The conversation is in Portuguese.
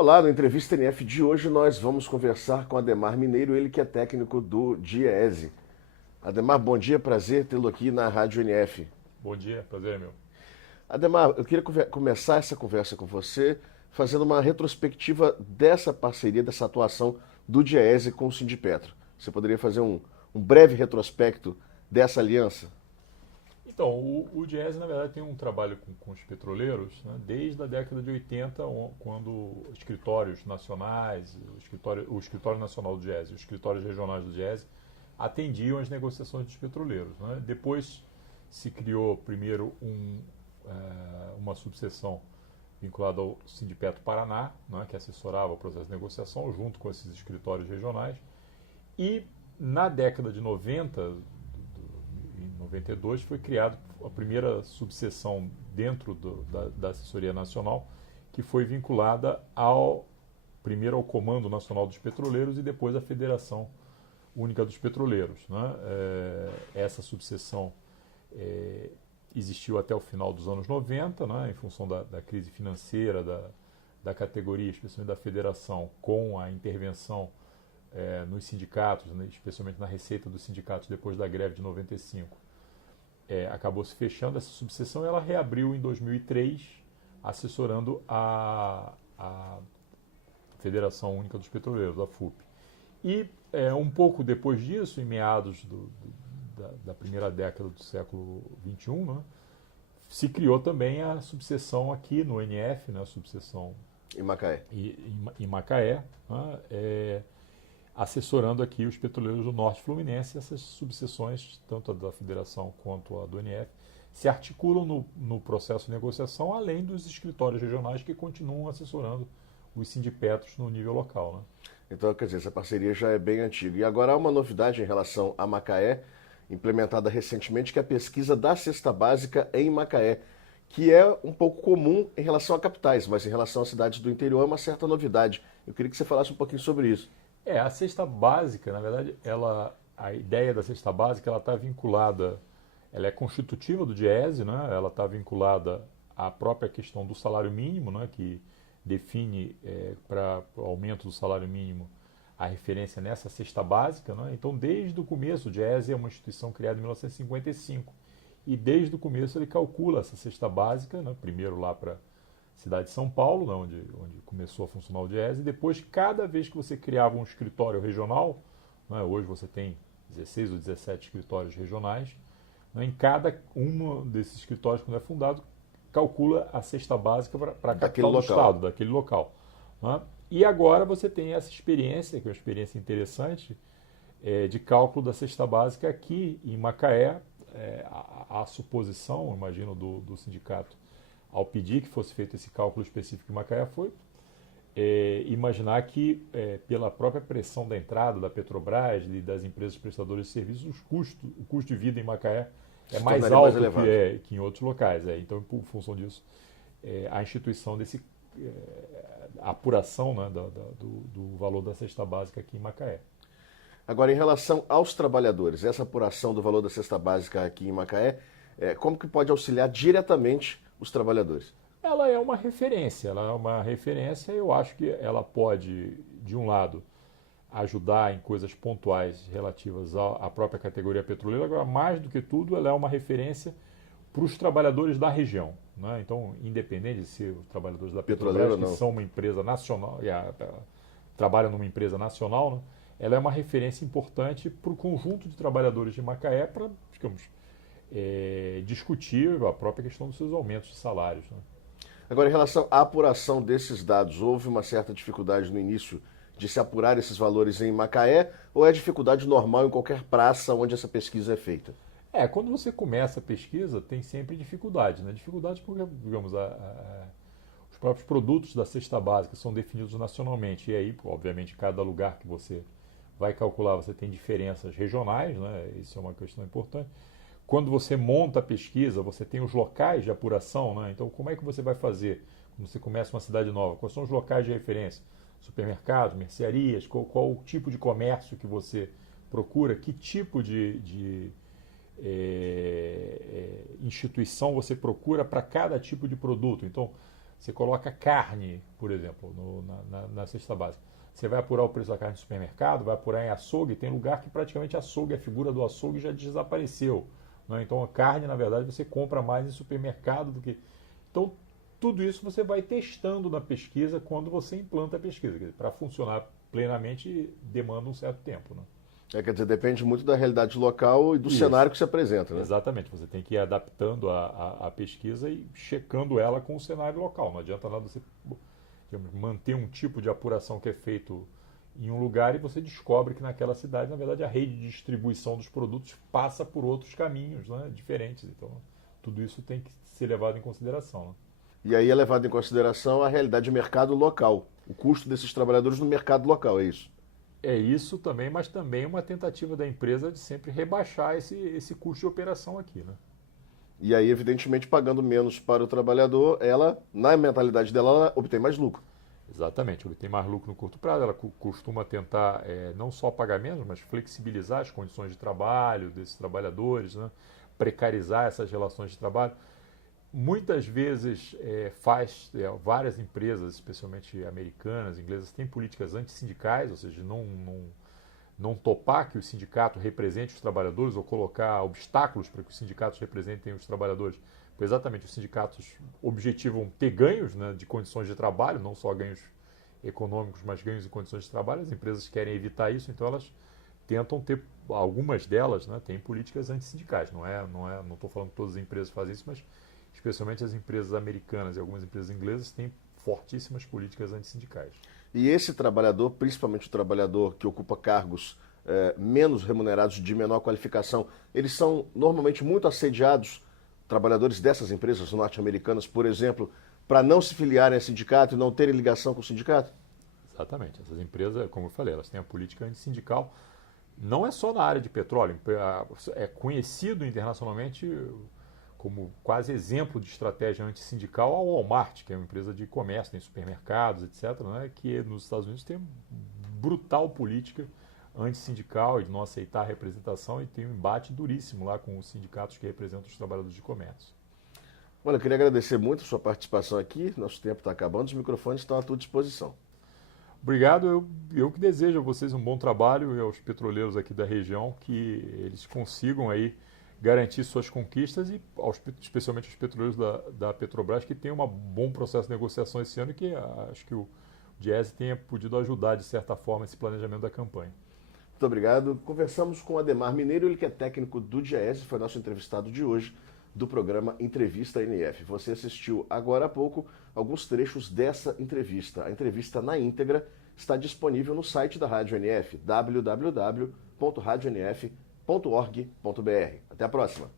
Olá, no Entrevista NF de hoje nós vamos conversar com Ademar Mineiro, ele que é técnico do Diese. Ademar, bom dia, prazer tê-lo aqui na Rádio NF. Bom dia, prazer é meu. Ademar, eu queria começar essa conversa com você fazendo uma retrospectiva dessa parceria, dessa atuação do Diese com o Sindipetro. Você poderia fazer um breve retrospecto dessa aliança? Então, o Diese, na verdade, tem um trabalho com os petroleiros, né, desde a década de 80, quando escritórios nacionais, o escritório nacional do Diese, os escritórios regionais do Diese, atendiam as negociações dos petroleiros. Né? Depois se criou, primeiro, uma subseção vinculada ao Sindipetro Paraná, né, que assessorava o processo de negociação junto com esses escritórios regionais. E na década de 90, em 92, foi criada a primeira subseção dentro da assessoria nacional, que foi vinculada primeiro ao Comando Nacional dos Petroleiros e depois à Federação Única dos Petroleiros. Né? Essa subseção existiu até o final dos anos 90, né, em função da crise financeira da categoria, especialmente da federação, com a intervenção nos sindicatos, né, especialmente na receita dos sindicatos depois da greve de 95. Acabou se fechando essa subseção e ela reabriu em 2003, assessorando a Federação Única dos Petroleiros, a FUP. E um pouco depois disso, em meados da primeira década do século XXI, né, se criou também a subseção aqui no NF, né, a subseção Em Macaé. em Macaé, né, assessorando aqui os petroleiros do Norte Fluminense. Essas subseções, tanto a da Federação quanto a do NF, se articulam no processo de negociação, além dos escritórios regionais que continuam assessorando os sindipetros no nível local. Né? Então, quer dizer, essa parceria já é bem antiga. E agora há uma novidade em relação a Macaé, implementada recentemente, que é a pesquisa da cesta básica em Macaé, que é um pouco comum em relação a capitais, mas em relação às cidades do interior é uma certa novidade. Eu queria que você falasse um pouquinho sobre isso. A cesta básica, na verdade, a ideia da cesta básica, ela está vinculada, ela é constitutiva do Diese, né? Ela está vinculada à própria questão do salário mínimo, né? Que define para o aumento do salário mínimo a referência nessa cesta básica. Né? Então, desde o começo, o Diese é uma instituição criada em 1955 e desde o começo ele calcula essa cesta básica, né? Primeiro lá para cidade de São Paulo, né, onde começou a funcionar o Diese, e depois, cada vez que você criava um escritório regional, né, hoje você tem 16 ou 17 escritórios regionais, né, em cada um desses escritórios, quando é fundado, calcula a cesta básica para a capital do estado, daquele local. Né? E agora você tem essa experiência, que é uma experiência interessante, de cálculo da cesta básica aqui em Macaé. A suposição, imagino, do sindicato, ao pedir que fosse feito esse cálculo específico em Macaé, foi imaginar que, pela própria pressão da entrada da Petrobras e das empresas prestadoras de serviços, o custo de vida em Macaé é mais alto que em outros locais. Então, por função disso, a instituição a apuração, né, do valor da cesta básica aqui em Macaé. Agora, em relação aos trabalhadores, essa apuração do valor da cesta básica aqui em Macaé, como que pode auxiliar diretamente os trabalhadores? Ela é uma referência, eu acho que ela pode, de um lado, ajudar em coisas pontuais relativas à própria categoria petroleira. Agora, mais do que tudo, ela é uma referência para os trabalhadores da região. Né? Então, independente de ser os trabalhadores da Petrobras, que são uma empresa nacional, trabalham numa empresa nacional, né? Ela é uma referência importante para o conjunto de trabalhadores de Macaé para, digamos, discutir a própria questão dos seus aumentos de salários. Né? Agora, em relação à apuração desses dados, houve uma certa dificuldade no início de se apurar esses valores em Macaé, ou é dificuldade normal em qualquer praça onde essa pesquisa é feita? Quando você começa a pesquisa, tem sempre dificuldade. Né? Dificuldade porque, digamos, os próprios produtos da cesta básica são definidos nacionalmente. E aí, obviamente, cada lugar que você vai calcular, você tem diferenças regionais, né? Isso é uma questão importante. Quando você monta a pesquisa, você tem os locais de apuração, né? Então, como é que você vai fazer quando você começa uma cidade nova? Quais são os locais de referência? Supermercados, mercearias, qual o tipo de comércio que você procura? Que tipo de instituição você procura para cada tipo de produto? Então, Você coloca carne, por exemplo, na cesta básica. Você vai apurar o preço da carne no supermercado, vai apurar em açougue, tem lugar que praticamente açougue, a figura do açougue já desapareceu. Né? Então a carne, na verdade, você compra mais em supermercado do que... Então tudo isso você vai testando na pesquisa quando você implanta a pesquisa. Para funcionar plenamente demanda um certo tempo. Né? Quer dizer, depende muito da realidade local e do cenário que se apresenta, né? Exatamente, você tem que ir adaptando a pesquisa e checando ela com o cenário local. Não adianta nada você, digamos, manter um tipo de apuração que é feito em um lugar e você descobre que naquela cidade, na verdade, a rede de distribuição dos produtos passa por outros caminhos, né, diferentes. Então, tudo isso tem que ser levado em consideração. Né? E aí é levado em consideração a realidade de mercado local, o custo desses trabalhadores no mercado local, é isso? É isso também, mas também uma tentativa da empresa de sempre rebaixar esse custo de operação aqui, né? E aí, evidentemente, pagando menos para o trabalhador, ela, na mentalidade dela, ela obtém mais lucro. Exatamente, obtém mais lucro no curto prazo, ela costuma tentar não só pagar menos, mas flexibilizar as condições de trabalho desses trabalhadores, né? Precarizar essas relações de trabalho. Muitas vezes várias empresas, especialmente americanas, inglesas, têm políticas antissindicais, ou seja, não topar que o sindicato represente os trabalhadores ou colocar obstáculos para que os sindicatos representem os trabalhadores. Porque exatamente os sindicatos objetivam ter ganhos, né, de condições de trabalho, não só ganhos econômicos, mas ganhos em condições de trabalho. As empresas querem evitar isso, então elas tentam ter, algumas delas, né, têm políticas antissindicais. Não estou falando que todas as empresas fazem isso, mas especialmente as empresas americanas e algumas empresas inglesas têm fortíssimas políticas antissindicais. E esse trabalhador, principalmente o trabalhador que ocupa cargos menos remunerados, de menor qualificação, eles são normalmente muito assediados, trabalhadores dessas empresas norte-americanas, por exemplo, para não se filiarem a sindicato e não terem ligação com o sindicato? Exatamente. Essas empresas, como eu falei, elas têm a política antissindical. Não é só na área de petróleo, é conhecido internacionalmente como quase exemplo de estratégia antissindical a Walmart, que é uma empresa de comércio, tem supermercados, etc., né, que nos Estados Unidos tem brutal política antissindical e de não aceitar a representação e tem um embate duríssimo lá com os sindicatos que representam os trabalhadores de comércio. Olha, eu queria agradecer muito a sua participação aqui, nosso tempo está acabando, os microfones estão à tua disposição. Obrigado, eu que desejo a vocês um bom trabalho e aos petroleiros aqui da região que eles consigam aí garantir suas conquistas e especialmente aos petroleiros da Petrobras que tem um bom processo de negociação esse ano e que acho que o Diese tenha podido ajudar de certa forma esse planejamento da campanha. Muito obrigado. Conversamos com Ademar Mineiro, ele que é técnico do Diese, foi nosso entrevistado de hoje do programa Entrevista NF. Você assistiu agora há pouco alguns trechos dessa entrevista. A entrevista na íntegra está disponível no site da Rádio NF, www.radionf.org.br. Até a próxima.